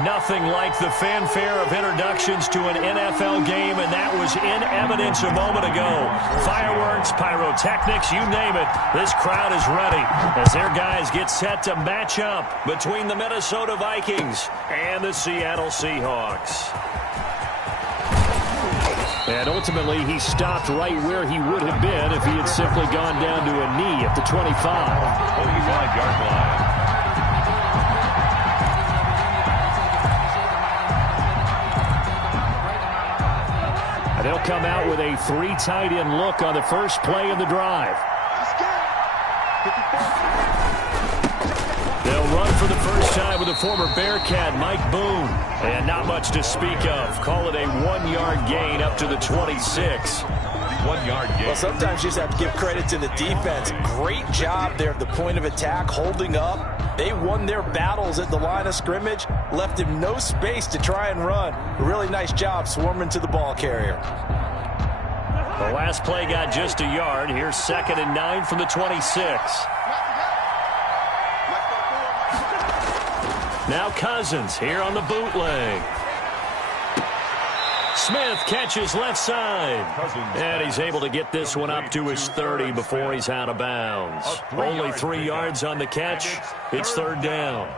Nothing like the fanfare of introductions to an NFL game, and that was in evidence a moment ago. Fireworks, pyrotechnics, you name it. This crowd is ready as their guys get set to match up between the Minnesota Vikings and the Seattle Seahawks. And ultimately, he stopped right where he would have been if he had simply gone down to a knee at the 25. 25-yard line. They'll come out with a 3 tight end look on the first play of the drive. They'll run for the first time with the former Bearcat, Mike Boone. And not much to speak of. Call it a 1-yard gain up to the 26. 1-yard gain. Well, sometimes you just have to give credit to the defense. Great job there at the point of attack, holding up. They won their battles at the line of scrimmage, left him no space to try and run. Really nice job swarming to the ball carrier. The last play got just a yard. Here's 2nd and 9 from the 26. Now Cousins here on the bootleg. Smith catches left side. And he's able to get this one up to his 30 before he's out of bounds. Only 3 yards on the catch. It's 3rd down.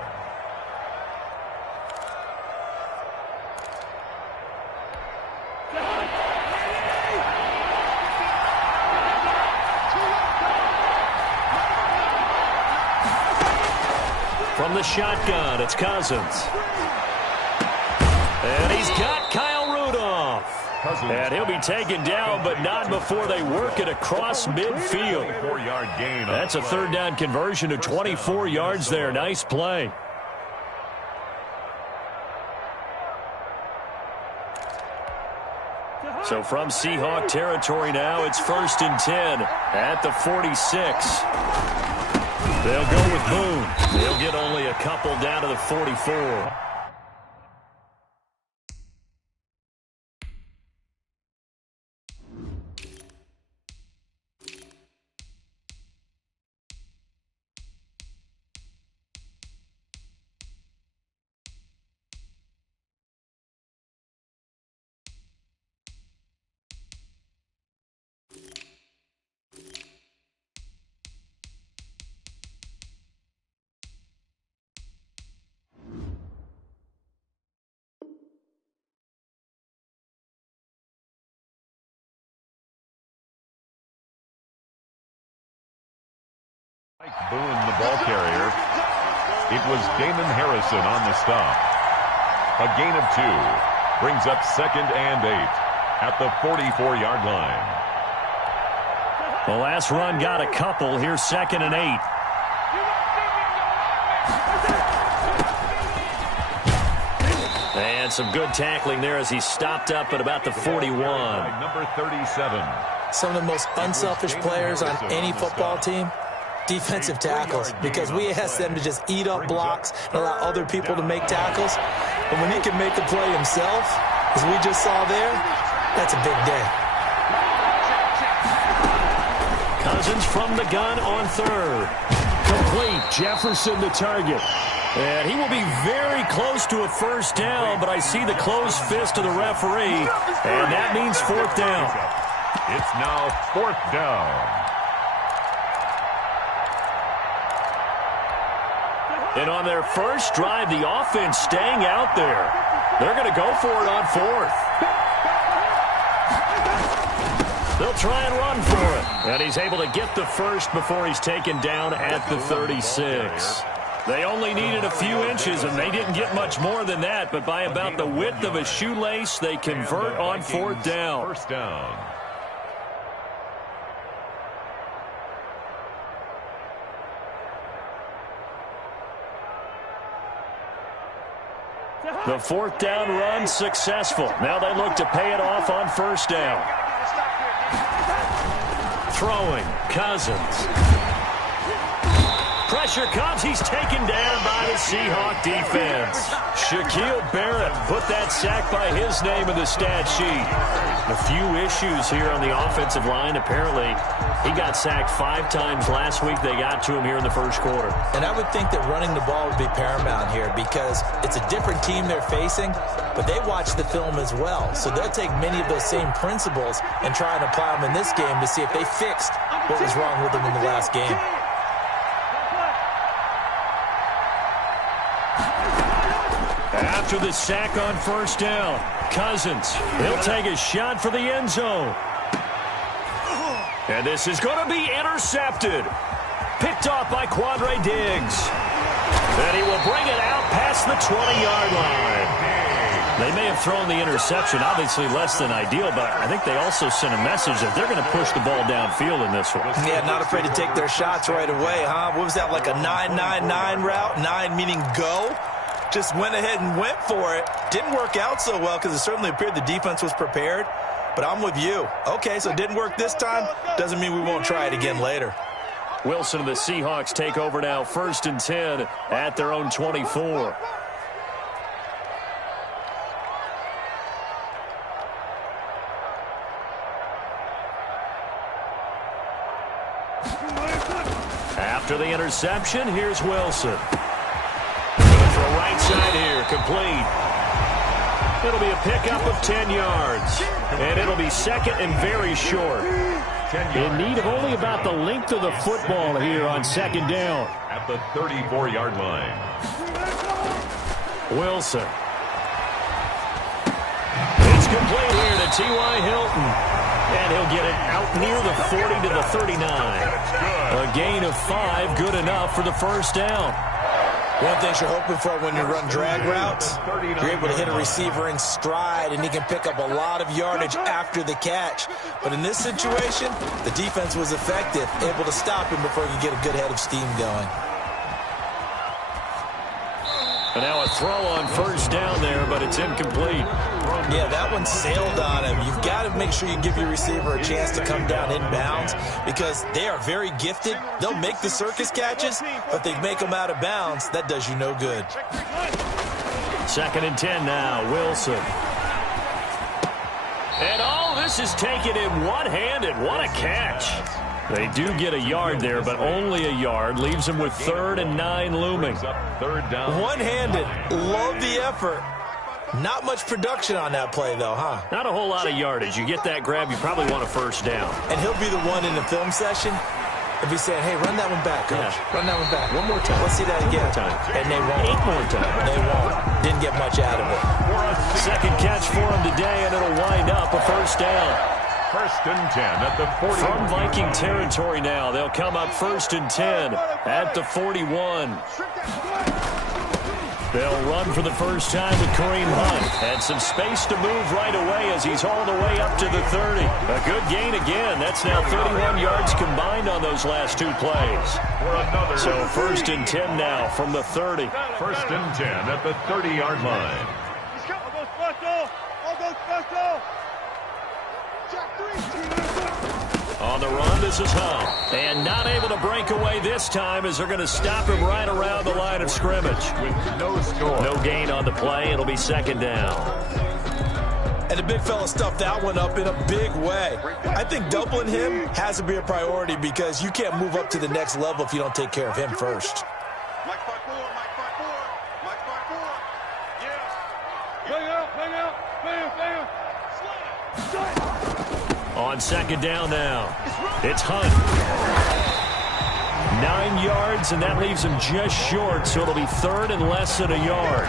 From the shotgun, it's Cousins. And he's got Kyle Rudolph. And he'll be taken down, but not before they work it across midfield. That's a 3rd down conversion to 24 yards there. Nice play. So from Seahawk territory now, it's 1st and 10 at the 46. They'll go with Boone. They'll get only a couple down to the 44. Boone, the ball carrier. It was Damon Harrison on the stop. A gain of 2. Brings up 2nd and 8 at the 44-yard line. The last run got a couple. Here's 2nd and 8. And some good tackling there as he stopped up at about the 41. Number 37. Some of the most unselfish players on any football team, defensive tackles, because we ask them to just eat up blocks and allow other people to make tackles. But when he can make the play himself, as we just saw there, that's a big day. Cousins from the gun on 3rd. Complete. Jefferson the target. And he will be very close to a 1st down, but I see the closed fist of the referee, and that means 4th down. It's now 4th down. And on their first drive, the offense staying out there. They're going to go for it on 4th. They'll try and run for it. And he's able to get the first before he's taken down at the 36. They only needed a few inches, and they didn't get much more than that. But by about the width of a shoelace, they convert on 4th down. 1st down. The 4th down run successful. Now they look to pay it off on 1st down. Throwing, Cousins. Pressure comes. He's taken down by the Seahawk defense. Shaquille Barrett put that sack by his name in the stat sheet. A few issues here on the offensive line. Apparently, he got sacked 5 times last week. They got to him here in the first quarter. And I would think that running the ball would be paramount here because it's a different team they're facing, but they watch the film as well. So they'll take many of those same principles and try and apply them in this game to see if they fixed what was wrong with them in the last game. After the sack on first down, Cousins, he'll take a shot for the end zone. And this is going to be intercepted. Picked off by Quandre Diggs. And he will bring it out past the 20-yard line. They may have thrown the interception, obviously less than ideal, but I think they also sent a message that they're going to push the ball downfield in this one. Yeah, not afraid to take their shots right away, huh? What was that, like a 9-9-9 route? 9 meaning go? Just went ahead and went for it. Didn't work out so well because it certainly appeared the defense was prepared. But I'm with you. Okay, so it didn't work this time. Doesn't mean we won't try it again later. Wilson and the Seahawks take over now, 1st and 10 at their own 24. After the interception, here's Wilson. Right side here, complete. It'll be a pickup of 10 yards. And it'll be 2nd and very short. In need of only about the length of the football here on 2nd down. At the 34-yard line. Wilson. It's complete here to T.Y. Hilton. And he'll get it out near the 40 to the 39. A gain of 5, good enough for the first down. One thing you're hoping for when you run drag routes, you're able to hit a receiver in stride, and he can pick up a lot of yardage after the catch. But in this situation, the defense was effective, able to stop him before he could get a good head of steam going. And now a throw on first down there, but it's incomplete. Yeah, that one sailed on him. You've got to make sure you give your receiver a chance to come down inbounds because they are very gifted. They'll make the circus catches, but they make them out of bounds. That does you no good. 2nd and 10 now, Wilson. And all this is taken in one-handed. What a catch. They do get a yard there, but only a yard. Leaves them with 3rd and 9 looming. One-handed. Love the effort. Not much production on that play, though, huh? Not a whole lot of yardage. You get that grab, you probably want a first down. And he'll be the one in the film session. He'll be saying, hey, run that one back, coach. Yeah. Run that one back. One more time. Let's see that again. One more time. And they won't. 8 more times. They won't. Didn't get much out of it. 2nd catch for him today, and it'll wind up a first down. 1st and 10 at the 40. From Viking territory now, they'll come up 1st and 10 at the 41. They'll run for the first time with Kareem Hunt. And some space to move right away as he's hauled away up to the 30. A good gain again. That's now 31 yards combined on those last 2 plays. So 1st and 10 now from the 30. 1st and 10 at the 30-yard line. On the run, this is Hunt. And not able to break away this time as they're going to stop him right around the line of scrimmage. With no score. No gain on the play. It'll be 2nd down. And the big fella stuffed that one up in a big way. I think doubling him has to be a priority because you can't move up to the next level if you don't take care of him first. On 2nd down now, it's Hunt. 9 yards, and that leaves him just short, so it'll be 3rd and less than a yard.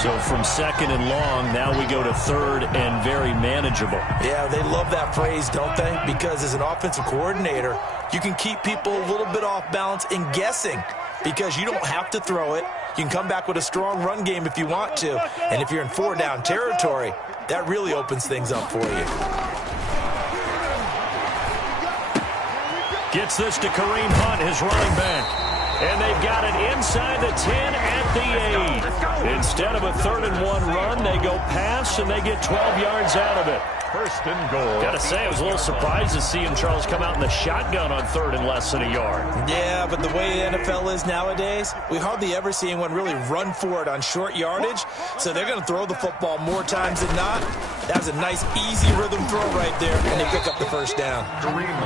So from 2nd and long, now we go to 3rd and very manageable. Yeah, they love that phrase, don't they? Because as an offensive coordinator, you can keep people a little bit off balance and guessing because you don't have to throw it. You can come back with a strong run game if you want to. And if you're in 4-down territory, that really opens things up for you. Gets this to Kareem Hunt, his running back. And they've got it inside the 10 at the 8. Instead of a 3rd and 1 run, they go pass, and they get 12 yards out of it. First and goal. Gotta say, I was a little surprised to see him, Charles, come out in the shotgun on third and less than a yard. Yeah, but the way the NFL is nowadays, we hardly ever see anyone really run for it on short yardage. So they're going to throw the football more times than not. That was a nice, easy rhythm throw right there, and they pick up the first down.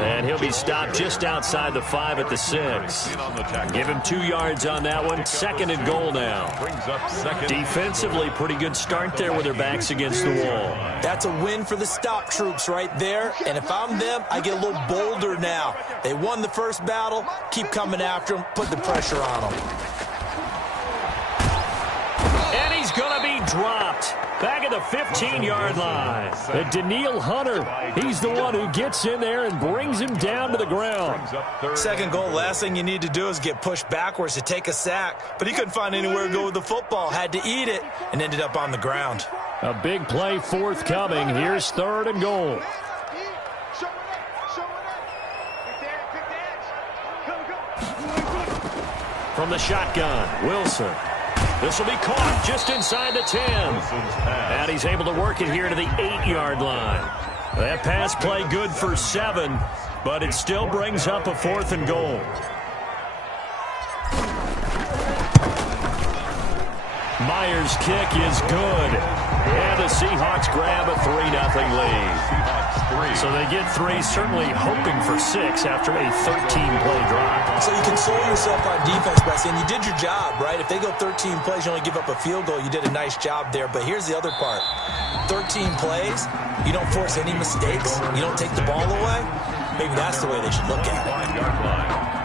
And he'll be stopped just outside the 5 at the 6. Give him 2 yards on that one. Second and goal now. Defensively, pretty good start there with their backs against the wall. That's a win for the stop troops right there. And if I'm them, I get a little bolder now. They won the first battle. Keep coming after them. Put the pressure on them. And he's going to be dropped. Back at the 15-yard line. Daniil Hunter, he's the one who gets in there and brings him down to the ground. Second goal, last thing you need to do is get pushed backwards to take a sack. But he couldn't find anywhere to go with the football. Had to eat it and ended up on the ground. A big play forthcoming. Here's third and goal. From the shotgun, Wilson. This will be caught just inside the 10. And he's able to work it here to the 8-yard line. That pass play good for 7, but it still brings up a 4th and goal. Myers' kick is good. And the Seahawks grab a 3-0 lead. So they get 3, certainly hoping for 6 after a 13-play drive. So you console yourself on defense by saying you did your job, right? If they go 13 plays, you only give up a field goal, you did a nice job there. But here's the other part. 13 plays, you don't force any mistakes, you don't take the ball away. Maybe that's the way they should look at it.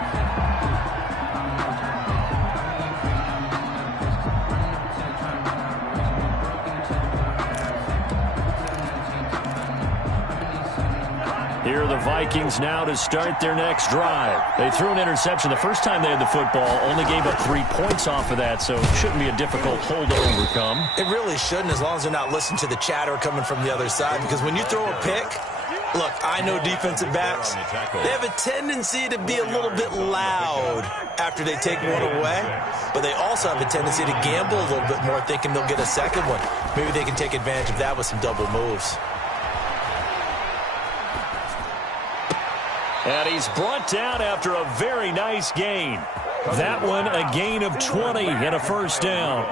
Here are the Vikings now to start their next drive. They threw an interception the first time they had the football, only gave up 3 points off of that, so it shouldn't be a difficult hole to overcome. It really shouldn't, as long as they're not listening to the chatter coming from the other side, because when you throw a pick, look, I know defensive backs, they have a tendency to be a little bit loud after they take one away, but they also have a tendency to gamble a little bit more, thinking they'll get a second one. Maybe they can take advantage of that with some double moves. And he's brought down after a very nice gain. That one, a gain of 20 and a first down.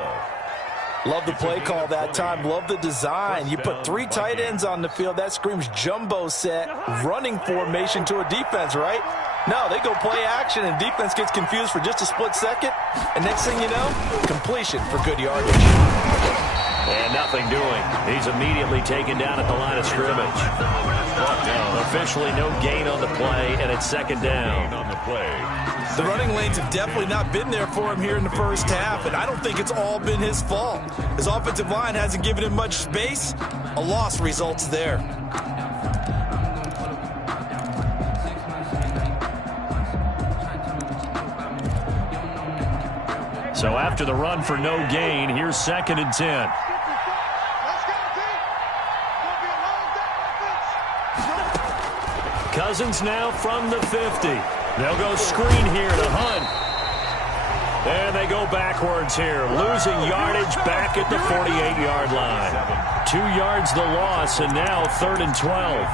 Love the play call that time. Love the design. You put 3 tight ends on the field. That screams jumbo set, running formation to a defense, right? No, they go play action, and defense gets confused for just a split second. And next thing you know, completion for good yardage. And nothing doing. He's immediately taken down at the line of scrimmage. Officially no gain on the play, and it's second down. The running lanes have definitely not been there for him here in the first half, and I don't think it's all been his fault. His offensive line hasn't given him much space. A loss results there. So after the run for no gain, here's second and 10. Cousins now from the 50. They'll go screen here to Hunt. And they go backwards here, losing yardage back at the 48-yard line. 2 yards the loss, and now 3rd and 12.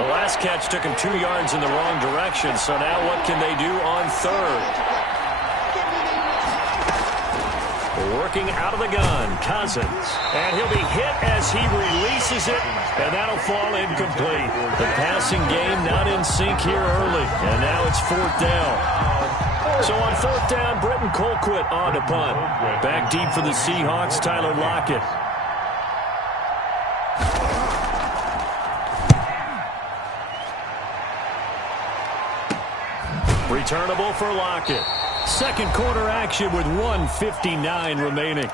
The last catch took him 2 yards in the wrong direction, so now what can they do on 3rd? Working out of the gun, Cousins. And he'll be hit as he releases it, and that'll fall incomplete. The passing game not in sync here early, and now it's 4th down. So on 4th down, Britton Colquitt on to punt. Back deep for the Seahawks, Tyler Lockett. Returnable for Lockett. Second quarter action with 1:59 remaining.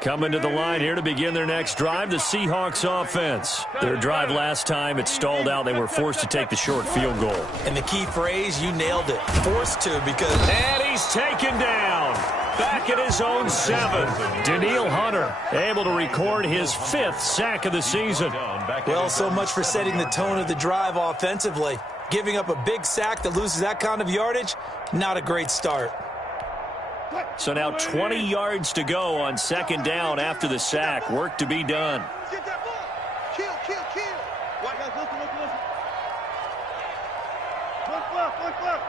Coming to the line here to begin their next drive, the Seahawks offense. Their drive last time, it stalled out. They were forced to take the short field goal. And the key phrase, you nailed it. Forced to, because... And he's taken down. back at his own 7. Danielle Hunter able to record his 5th sack of the season. Well, so much for setting the tone of the drive offensively. Giving up a big sack that loses that kind of yardage, not a great start. So now 20 yards to go on 2nd down after the sack. Work to be done. Get that ball. Kill. White guys, listen. Look.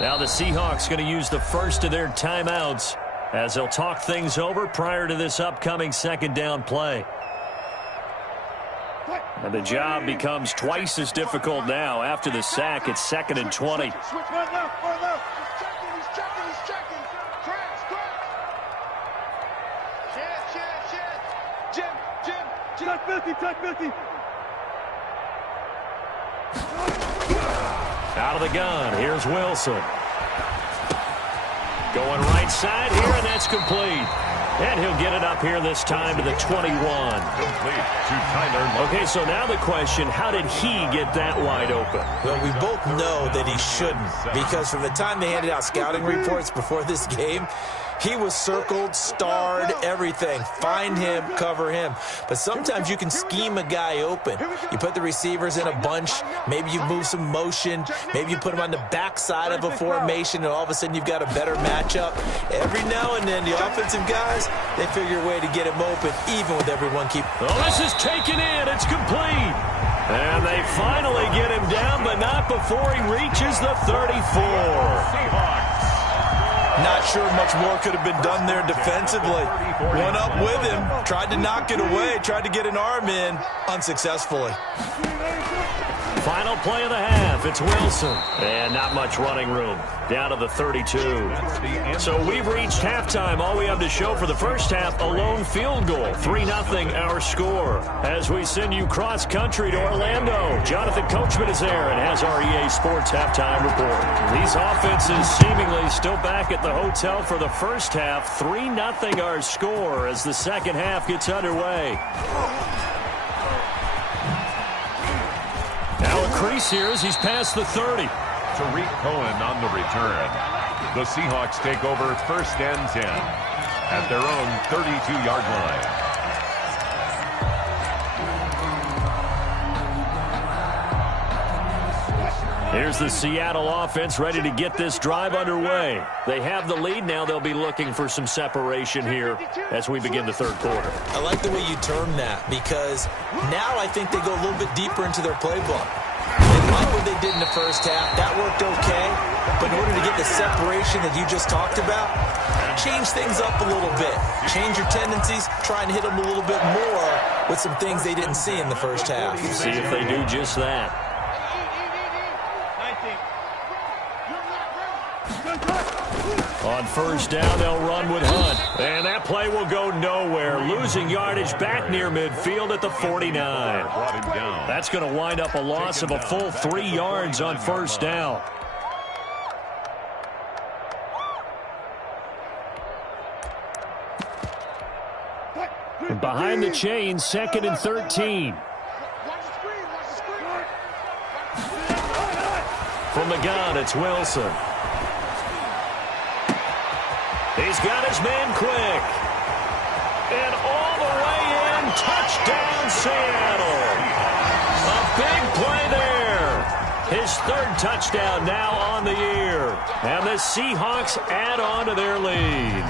Now the Seahawks going to use the first of their timeouts as they'll talk things over prior to this upcoming 2nd down play. And the job becomes twice as difficult now. After the sack, it's 2nd and 20. Switch right left. He's checking. Cracks. Shed. Jim. Touch 50. Out of the gun, here's Wilson. Going right side here, and that's complete. And he'll get it up here this time to the 21. Complete to Tyler. Okay, so now the question, how did he get that wide open? Well, we both know that he shouldn't, because from the time they handed out scouting reports before this game, he was circled, starred, everything. Find him, cover him. But sometimes you can scheme a guy open. You put the receivers in a bunch. Maybe you move some motion. Maybe you put him on the backside of a formation, and all of a sudden you've got a better matchup. Every now and then, the offensive guys, they figure a way to get him open, even with everyone keep. Oh, this is taken in. It's complete. And they finally get him down, but not before he reaches the 34. Not sure much more could have been done there defensively. One up with him, tried to knock it away, tried to get an arm in, unsuccessfully. Final play of the half, it's Wilson. And not much running room, down to the 32. So we've reached halftime. All we have to show for the first half, a lone field goal. 3-0 our score. As we send you cross-country to Orlando, Jonathan Coachman is there and has our EA Sports halftime report. These offenses seemingly still back at the hotel for the first half. 3-0 our score as the second half gets underway. Now a crease here as he's past the 30. Tariq Cohen on the return. The Seahawks take over 1st and 10 at their own 32-yard line. Here's the Seattle offense ready to get this drive underway. They have the lead. Now they'll be looking for some separation here as we begin the 3rd quarter. I like the way you term that, because now I think they go a little bit deeper into their playbook. They like what they did in the first half. That worked okay. But in order to get the separation that you just talked about, change things up a little bit. Change your tendencies. Try and hit them a little bit more with some things they didn't see in the first half. See if they do just that. On 1st down, they'll run with Hunt. And that play will go nowhere. Losing yardage back near midfield at the 49. That's going to wind up a loss of a full 3 yards on 1st down. Behind the chains, 2nd and 13. From the gun, it's Wilson. He's got his man quick. And all the way in, touchdown Seattle. A big play there. His 3rd touchdown now on the year. And the Seahawks add on to their lead.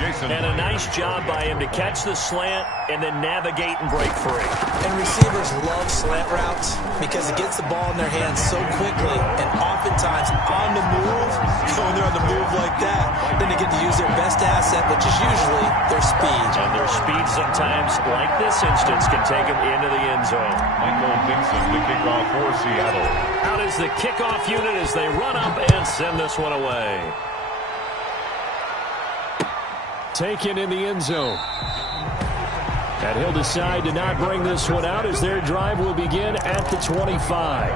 And a nice job by him to catch the slant and then navigate and break free. And receivers love slant routes because it gets the ball in their hands so quickly, and oftentimes on the move. When they're on the move like that, then they get to use their best asset, which is usually their speed. And their speed sometimes, like this instance, can take them into the end zone. Michael Dixon, the kickoff for Seattle. Out is the kickoff unit as they run up and send this one away. Taken in the end zone. And he'll decide to not bring this one out as their drive will begin at the 25.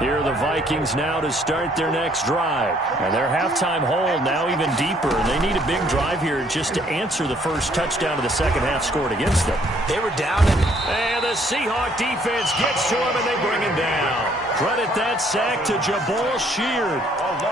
Here are the Vikings now to start their next drive. And their halftime hole now even deeper. And they need a big drive here just to answer the first touchdown of the second half scored against them. They were down. And the Seahawk defense gets to him, and they bring him down. Credit that sack to Jabal Sheard.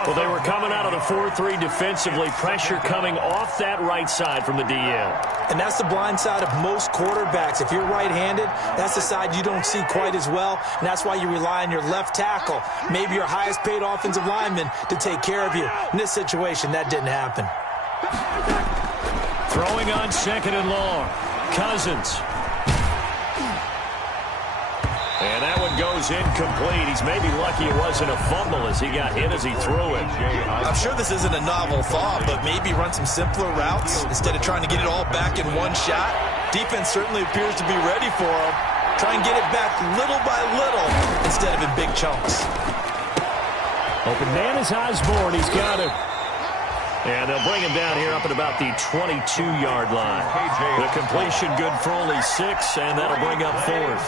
Well, they were coming out of the 4-3 defensively. Pressure coming off that right side from the DN. And that's the blind side of most quarterbacks. If you're right-handed, that's the side you don't see quite as well. And that's why you rely on your left tackle, maybe your highest-paid offensive lineman, to take care of you. In this situation, that didn't happen. Throwing on second and long. Cousins. And that one goes incomplete. He's maybe lucky it wasn't a fumble as he got hit as he threw it. I'm sure this isn't a novel thought, but maybe run some simpler routes instead of trying to get it all back in one shot. Defense certainly appears to be ready for him. Try and get it back little by little instead of in big chunks. Open man is Osborne. He's got it. And they'll bring him down here up at about the 22-yard line. The completion good for only 6, and that'll bring up 4th.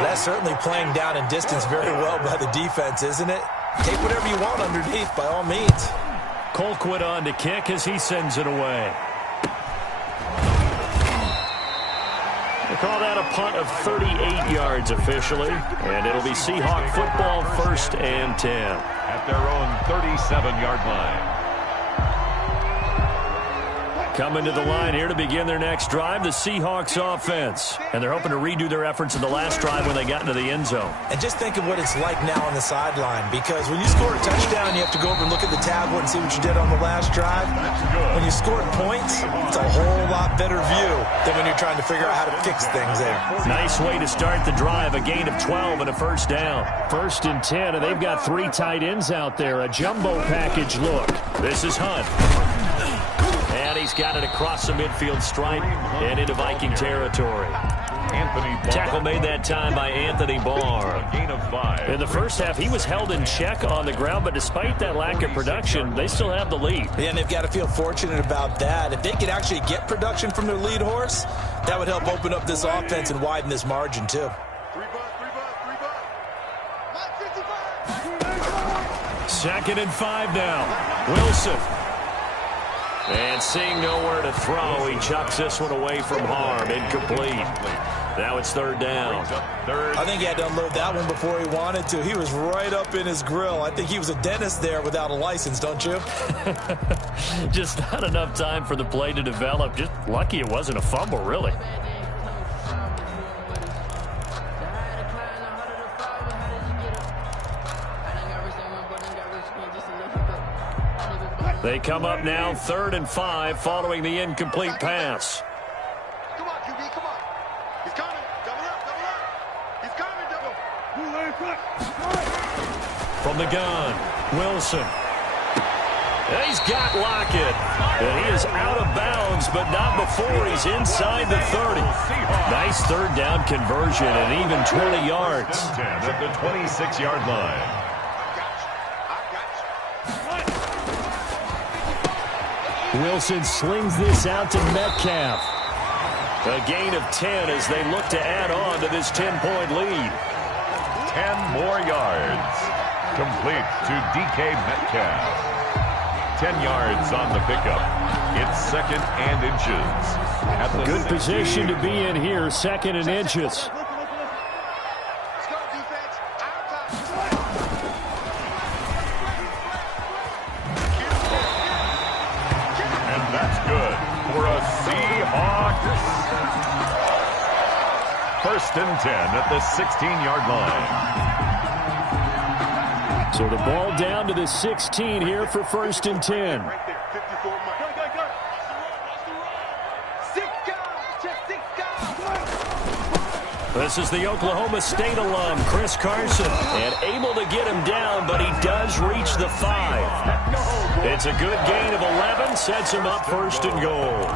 That's certainly playing down in distance very well by the defense, isn't it? Take whatever you want underneath, by all means. Colquitt on to kick as he sends it away. They call that a punt of 38 yards officially, and it'll be Seahawk football 1st and 10. At their own 37-yard line. Coming to the line here to begin their next drive, the Seahawks offense. And they're hoping to redo their efforts in the last drive when they got into the end zone. And just think of what it's like now on the sideline, because when you score a touchdown, you have to go over and look at the tablet and see what you did on the last drive. When you scored points, it's a whole lot better view than when you're trying to figure out how to fix things there. Nice way to start the drive, a gain of 12 and a first down. 1st and 10, and they've got 3 tight ends out there, a jumbo package look. This is Hunt. And he's got it across the midfield stripe and into Viking territory. Tackle made that time by Anthony Barr. Gain of 5. In the first half, he was held in check on the ground, but despite that lack of production, they still have the lead. Yeah, and they've got to feel fortunate about that. If they could actually get production from their lead horse, that would help open up this offense and widen this margin, too. 2nd and 5 now. Wilson. And seeing nowhere to throw, he chucks this one away from harm. Incomplete. Now it's 3rd down. I think he had to unload that one before he wanted to. He was right up in his grill. I think he was a dentist there without a license, don't you? Just not enough time for the play to develop. Just lucky it wasn't a fumble, really. They come up now 3rd and 5 following the incomplete pass. Come on, QB, come on. He's coming. Double up, double up. He's coming, double. From the gun, Wilson. And he's got Lockett. And he is out of bounds, but not before he's inside the 30. Nice 3rd down conversion and even 20 yards. At the 26-yard line. Wilson slings this out to Metcalf. A gain of 10 as they look to add on to this 10-point lead. 10 more yards. Complete to DK Metcalf. 10 yards on the pickup. It's 2nd and inches. At the Good position to be in here, 2nd and inches. For a Seahawks 1st and 10 at the 16-yard line. So the ball down to the 16 here for 1st and 10. This is the Oklahoma State alum, Chris Carson, and able to get him down, but he does reach the 5. It's a good gain of 11, sets him up 1st and goal.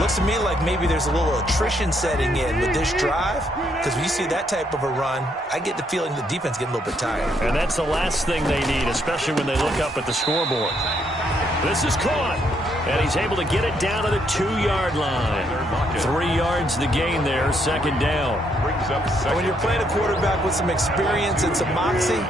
Looks to me like maybe there's a little attrition setting in with this drive, because when you see that type of a run, I get the feeling the defense getting a little bit tired. And that's the last thing they need, especially when they look up at the scoreboard. This is caught, and he's able to get it down to the 2-yard line. 3 yards the gain there, 2nd down. When you're playing a quarterback with some experience and some moxie,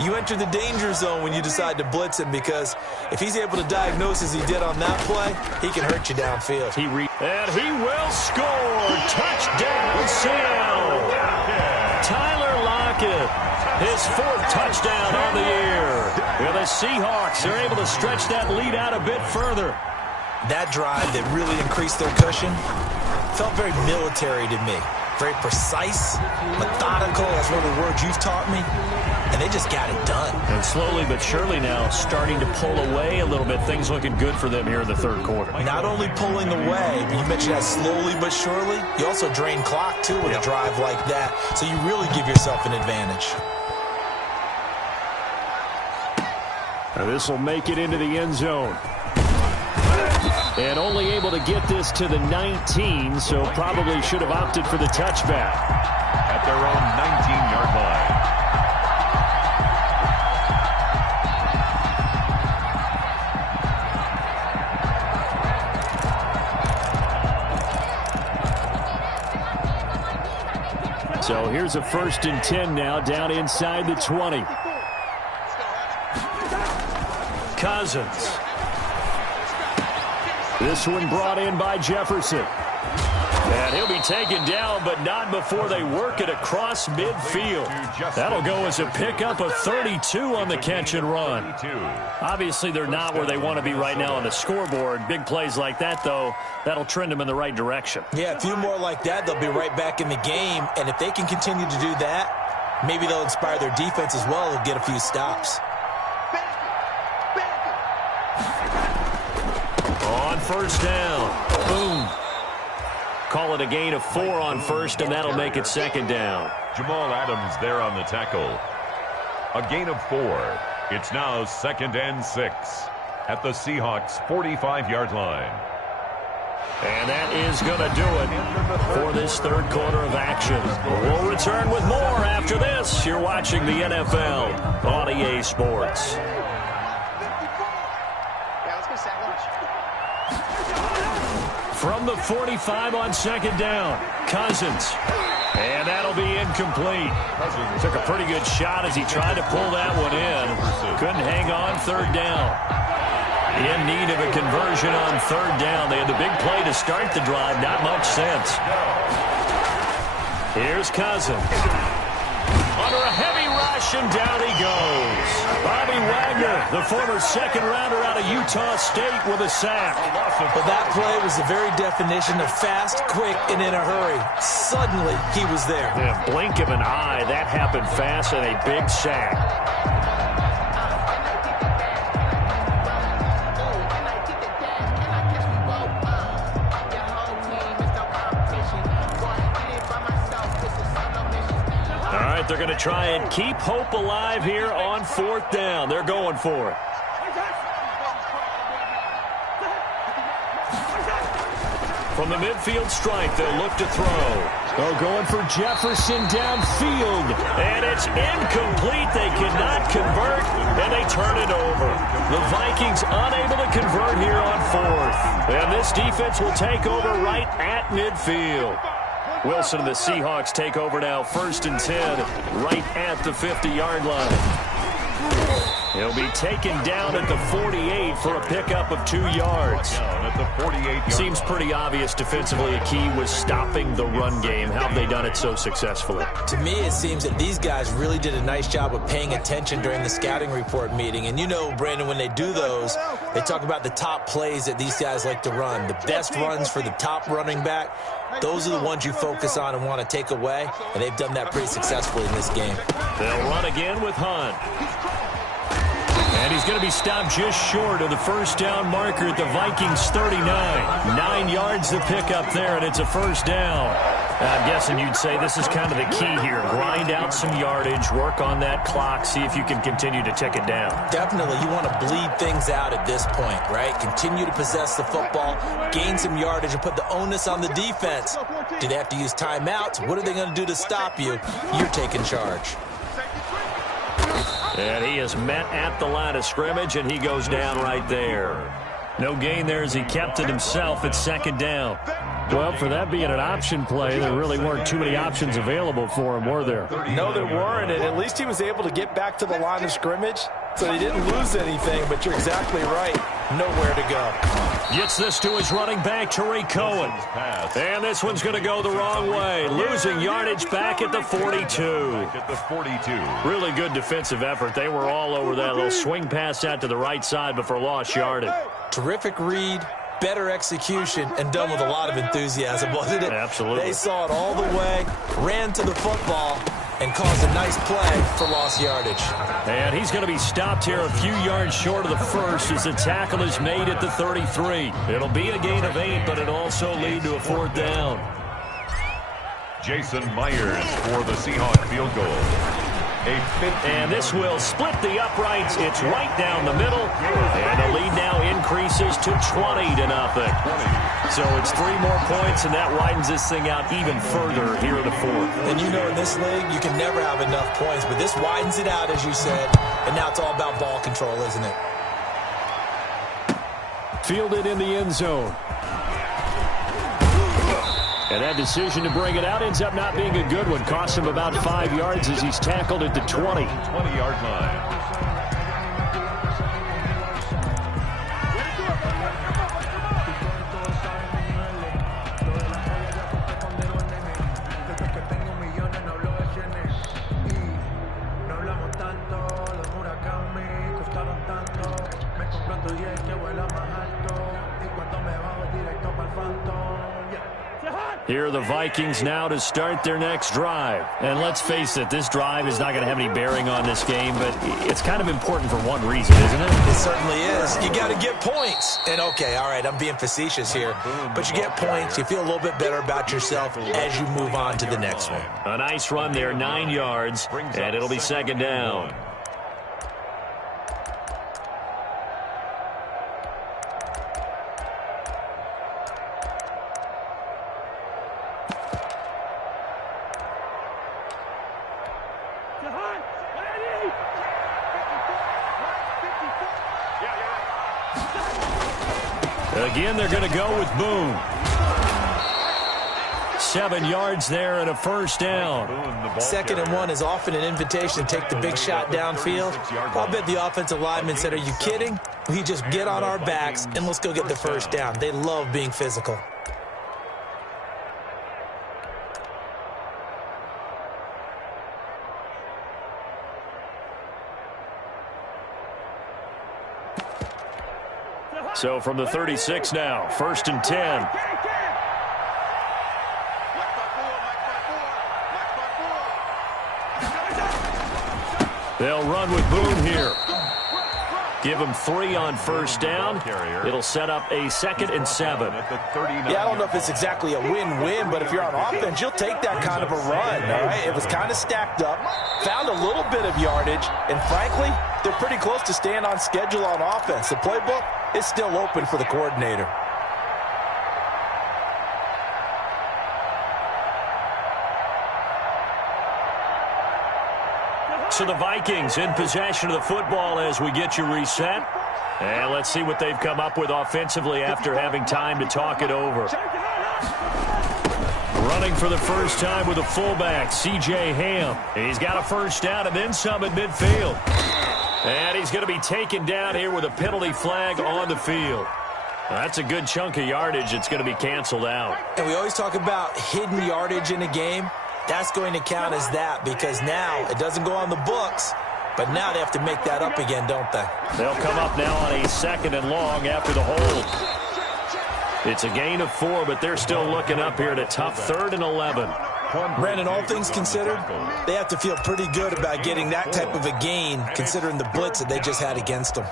You enter the danger zone when you decide to blitz him, because if he's able to diagnose as he did on that play, he can hurt you downfield. And he will score. Touchdown, Seattle. Tyler Lockett, his 4th touchdown on the year. Well, the Seahawks are able to stretch that lead out a bit further. That drive that really increased their cushion felt very military to me. Very precise, methodical. That's one of the words you've taught me. And they just got it done. And slowly but surely now starting to pull away a little bit. Things looking good for them here in the 3rd quarter. Not only pulling away, but you mentioned that slowly but surely. You also drain clock, too, with a drive like that. So you really give yourself an advantage. Now this will make it into the end zone. And only able to get this to the 19, so probably should have opted for the touchback. At their own 19-yard line. So here's a 1st and 10 now, down inside the 20. Cousins. This one brought in by Jefferson. And he'll be taken down, but not before they work it across midfield. That'll go as a pickup of 32 on the catch and run. Obviously, they're not where they want to be right now on the scoreboard. Big plays like that, though, that'll trend them in the right direction. Yeah, a few more like that, they'll be right back in the game. And if they can continue to do that, maybe they'll inspire their defense as well and get a few stops. On 1st down. Boom. Call it a gain of 4 on 1st, and that'll make it 2nd down. Jamal Adams there on the tackle. A gain of 4. It's now 2nd and 6 at the Seahawks' 45-yard line. And that is going to do it for this 3rd quarter of action. We'll return with more after this. You're watching the NFL on EA Sports. From the 45 on 2nd down, Cousins. And that'll be incomplete. Took a pretty good shot as he tried to pull that one in. Couldn't hang on 3rd down. In need of a conversion on 3rd down. They had the big play to start the drive. Not much sense. Here's Cousins. Under a heavy rush, and down he goes. Bobby Wagner, the former 2nd rounder out of Utah State, with a sack. Well, that play was the very definition of fast, quick, and in a hurry. Suddenly, he was there. Yeah, blink of an eye, that happened fast, and a big sack. They're going to try and keep hope alive here on 4th down. They're going for it. From the midfield stripe, they'll look to throw. They're going for Jefferson downfield. And it's incomplete. They cannot convert, and they turn it over. The Vikings unable to convert here on 4th. And this defense will take over right at midfield. Wilson and the Seahawks take over now, 1st and 10, right at the 50-yard line. He'll be taken down at the 48 for a pickup of 2 yards. Seems pretty obvious defensively a key was stopping the run game. How have they done it so successfully? To me, it seems that these guys really did a nice job of paying attention during the scouting report meeting. And you know, Brandon, when they do those, they talk about the top plays that these guys like to run. The best runs for the top running back, those are the ones you focus on and want to take away. And they've done that pretty successfully in this game. They'll run again with Hunt. And he's going to be stopped just short of the 1st down marker at the Vikings 39. 9 yards to pick up there, and it's a 1st down. I'm guessing you'd say this is kind of the key here. Grind out some yardage, work on that clock, see if you can continue to tick it down. Definitely. You want to bleed things out at this point, right? Continue to possess the football, gain some yardage, and put the onus on the defense. Do they have to use timeouts? What are they going to do to stop you? You're taking charge. And he is met at the line of scrimmage, and he goes down right there. No gain there as he kept it himself at 2nd down. Well, for that being an option play, there really weren't too many options available for him, were there? No, there weren't, and at least he was able to get back to the line of scrimmage, so he didn't lose anything, but you're exactly right. Nowhere to go. Gets this to his running back, Tariq Cohen. And this one's going to go the wrong way. Losing yardage back at the 42. Really good defensive effort. They were all over that little swing pass out to the right side before lost yardage. Terrific read, better execution, and done with a lot of enthusiasm, wasn't it? Absolutely. They saw it all the way, ran to the football, and caused a nice play for lost yardage. And he's going to be stopped here a few yards short of the first as the tackle is made at the 33. It'll be a gain of 8, but it'll also lead to a 4th down. Jason Myers for the Seahawks field goal. And this will split the uprights. It's right down the middle. And the lead now increases to 20-0. So it's 3 more points, and that widens this thing out even further here in the 4th. And you know in this league, you can never have enough points, but this widens it out, as you said, and now it's all about ball control, isn't it? Fielded in the end zone. And that decision to bring it out ends up not being a good one. Costs him about 5 yards as he's tackled at the 20-yard line. Here are the Vikings now to start their next drive. And let's face it, this drive is not going to have any bearing on this game, but it's kind of important for one reason, isn't it? It certainly is. You got to get points. And, okay, all right, I'm being facetious here, but you get points. You feel a little bit better about yourself as you move on to the next one. A nice run there, 9 yards, and it'll be 2nd down. Again, they're going to go with Boone. 7 yards there and a 1st down. 2nd and 1 is often an invitation to take the big shot downfield. I'll bet the offensive lineman said, are you kidding? We just get on our backs and let's go get the 1st down. They love being physical. So from the 36 now, 1st and 10. They'll run with Boone here. Give him 3 on 1st down. It'll set up a 2nd and 7. Yeah, I don't know if it's exactly a win-win, but if you're on offense, you'll take that kind of a run, all right? It was kind of stacked up, found a little bit of yardage, and frankly, they're pretty close to staying on schedule on offense. The playbook is still open for the coordinator. So the Vikings in possession of the football as we get you reset. And let's see what they've come up with offensively after having time to talk it over. Running for the first time with a fullback, C.J. Ham. He's got a 1st down and then some at midfield. And he's going to be taken down here with a penalty flag on the field. That's a good chunk of yardage. It's going to be canceled out. And we always talk about hidden yardage in a game. That's going to count as that because now it doesn't go on the books, but now they have to make that up again, don't they? They'll come up now on a 2nd and long after the hold. It's a gain of 4, but they're still looking up here at a tough 3rd and 11. Brandon, all things considered, they have to feel pretty good about getting that type of a gain considering the blitz that they just had against them.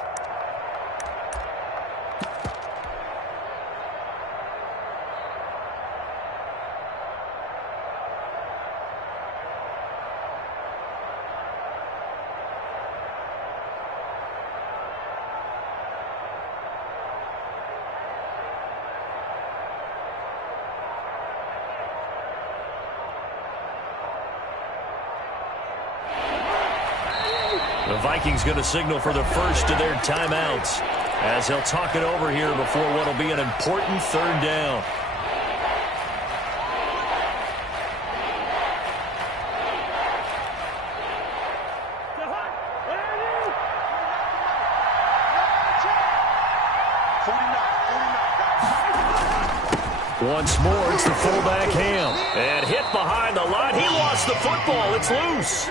The Vikings going to signal for the first of their timeouts as they'll talk it over here before what will be an important 3rd down. Once more, it's the fullback Ham. And hit behind the line. He lost the football. It's loose.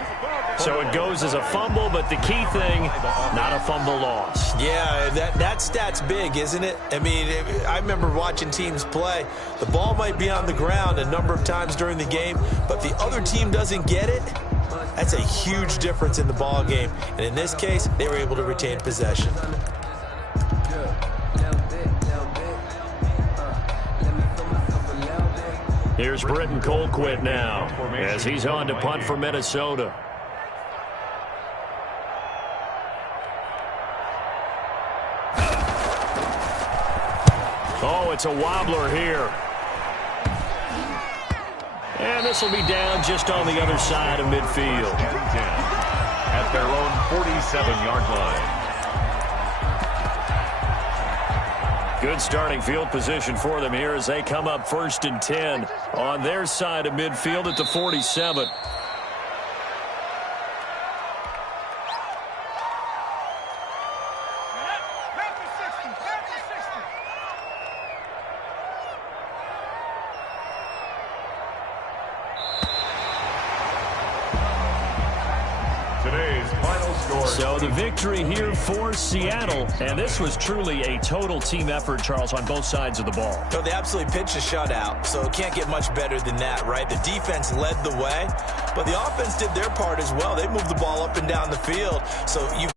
So it goes as a fumble, but the key thing, not a fumble lost. Yeah, that stat's big, isn't it? I mean, I remember watching teams play. The ball might be on the ground a number of times during the game, but the other team doesn't get it. That's a huge difference in the ball game. And in this case, they were able to retain possession. Here's Britton Colquitt now as he's on to punt for Minnesota. Oh, it's a wobbler here. And this will be down just on the other side of midfield. At their own 47-yard line. Good starting field position for them here as they come up 1st and 10 on their side of midfield at the 47. Today's final score. So the victory here for Seattle, and this was truly a total team effort, Charles, on both sides of the ball. So they absolutely pitched a shutout, so it can't get much better than that, right? The defense led the way, but the offense did their part as well. They moved the ball up and down the field. So you've